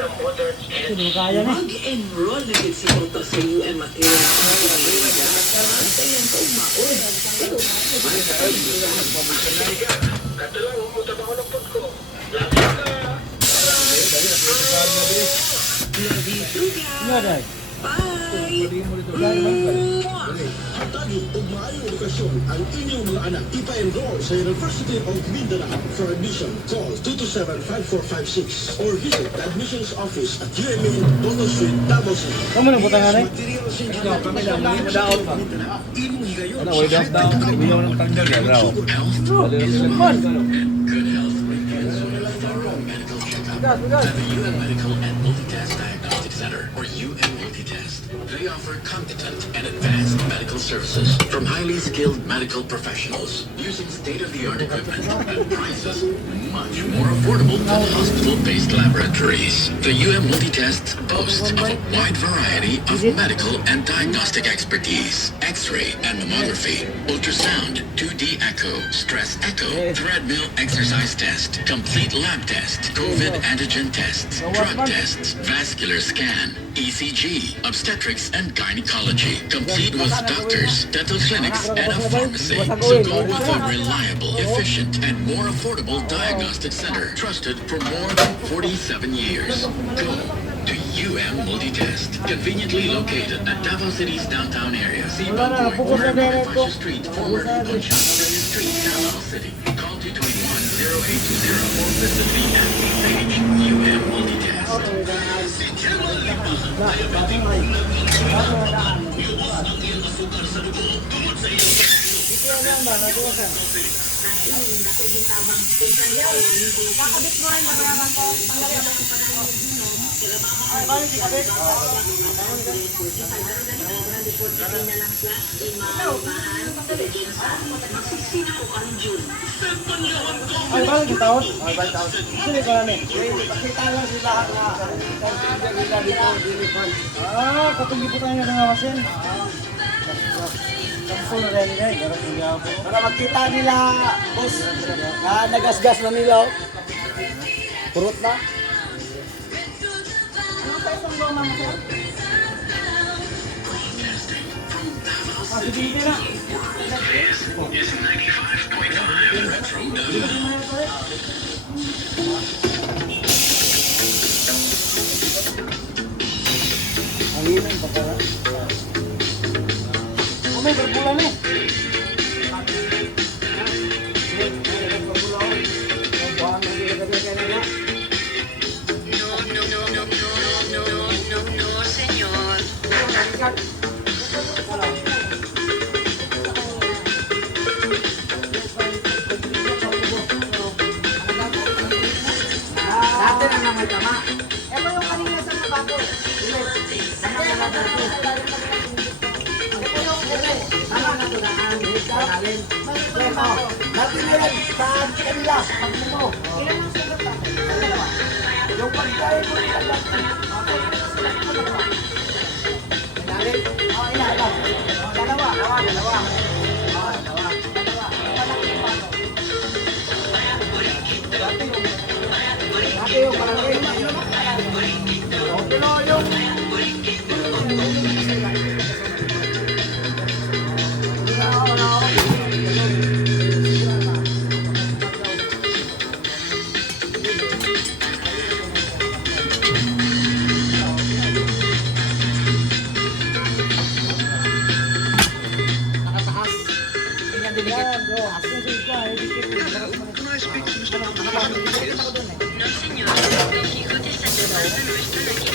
Sino kaya na? Mag-enroll na din si Toto sa UM Materials. Antayan ka umaon. Pero, Katalang mo trabaho ng pod ko. Lagi ka. love you too, Ano guys. dahil? Bye! Tayo ug maayong edukasyon ang inyong mga anak ipa-enroll sa University of Mindanao. For admission, call 227-5456 or visit the admissions office at UMA Dono Street, Davao City. Kamu nang butangan eh? Materials and Kami lang, may madaot pa. imong higayon Ano, way down down. Hindi mo nang tanggal yan, raw. Bigas. The UM Medical and Multitask Diagnostic Center, or UM Multitask. They offer competent and advanced medical services from highly skilled medical professionals using state-of-the-art equipment at prices much more affordable than hospital-based laboratories. The UM Multitask boasts of a wide variety of medical and diagnostic expertise: X-ray and mammography, ultrasound, 2D echo, stress echo, treadmill exercise test, complete lab test, COVID antigen tests, drug tests, vascular scan, ECG, obstetrics and gynecology, complete with doctors, dental clinics, and a pharmacy. So go with a reliable, efficient, and more affordable diagnostic center trusted for more than 47 years. Go to UM Multitest, conveniently located at Davao City's downtown area. Sibang corner, Bonifacio Street, former Punch Street, Davao City. Call 221-0820 or visit the active page, UM Multitest. Kakabit mo rin magaraman ko. Ay, bakit yung taon? Ay, bakit taon? Sino ka namin? Pakita lang sila nga. Katong giputan nga nga masin. Sampo na rin eh. Para magkita nila, boss, na nagasgas na nila. Purot na. Ano sa isang loma mo, sir? Sige na. Is 95.5 Retro Data. Ang ilan pa pala. May berbulan eh. No, señor. Dati na naman tama. Ito yung kanina sa nabago. Tama na to na ang hikalalin. Dati na yan, saan kanila? Pagmumo. Ilan ang sugat pa? Dalawa. Yung pagkain mo nila lang. Dali. Ilan? Dalawa. Dalawa. Dati yung malaki. Pero yung nakataas. Ganyan dinikit. No, señor. El Quijote Santa Marta no está aquí.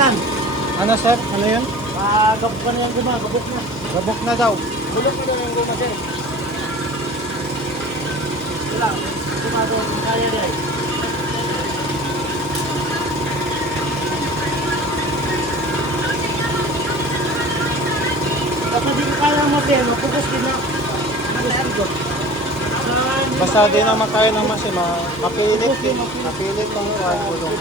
Kapitan. Ano sir? Ano yun? Gabok ka na yung guma. Gabok na. Gabok na daw. Bulok na daw yung guma, sir. Wala. Guma doon. Kaya rin. Kapag di ko kaya mag-air, magpupos din na. Basta din ang makaya ng masin, mapilit din. Mapilit tong gulong.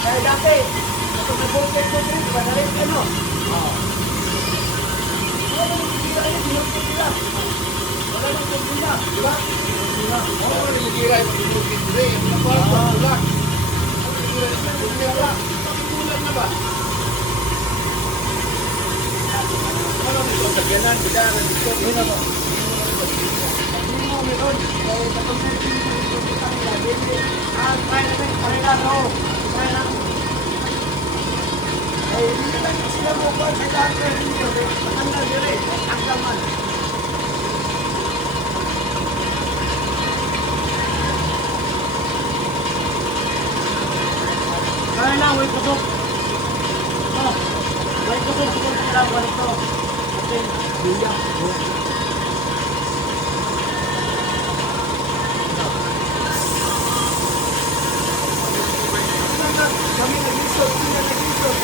Kaya dati, ito na voltage ko rin, diba na rin ano? Wala nang tira yun, binukit nila. Wala nang tira, diba? Oo, nilitira yung binukit nila. Yung nakulang. Kulang na ba? Ano nito? Sagyanan, bidaran dito. Yun na ba? Hindi mo meron. Kaya tapos na yung binukit nila. Kaya na rin, kanila no. Kaya na. Eh, hindi lang sila mukha sa lahat ng hindi. Matanda dire, agdaman. Kaya lang, wait pasok. Oh, wait pasok. Siguro sa kailangan ito. Kasi, biya. Kami nag-isot, sila nag-isot.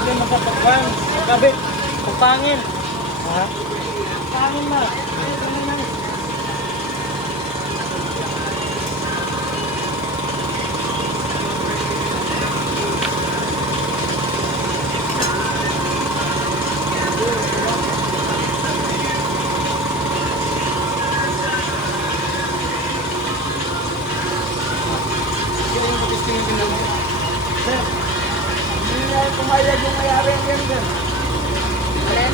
Hindi magkapagpang. Magkabit. Pagpangin. Ha? Pangin na. Sir, hindi na pumayag yung mayari ang yan, sir. Alin?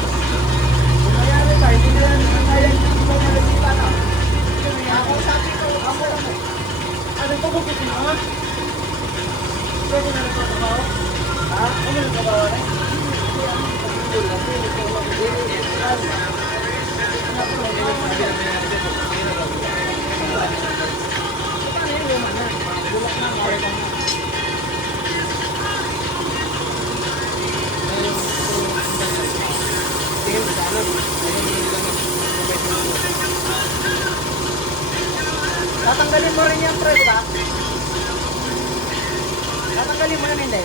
Kung mayari ba, hindi na lang pumayag yung mayari na. Ako sabi ko, ako lang eh. Ano ito ko kasi mga? Pwede na nagtatrabaho? Ha? Ano nagtatrabaho na? Tatanggalin mo rin yan, pre, di ba? Tatanggalin mo yan, hindi.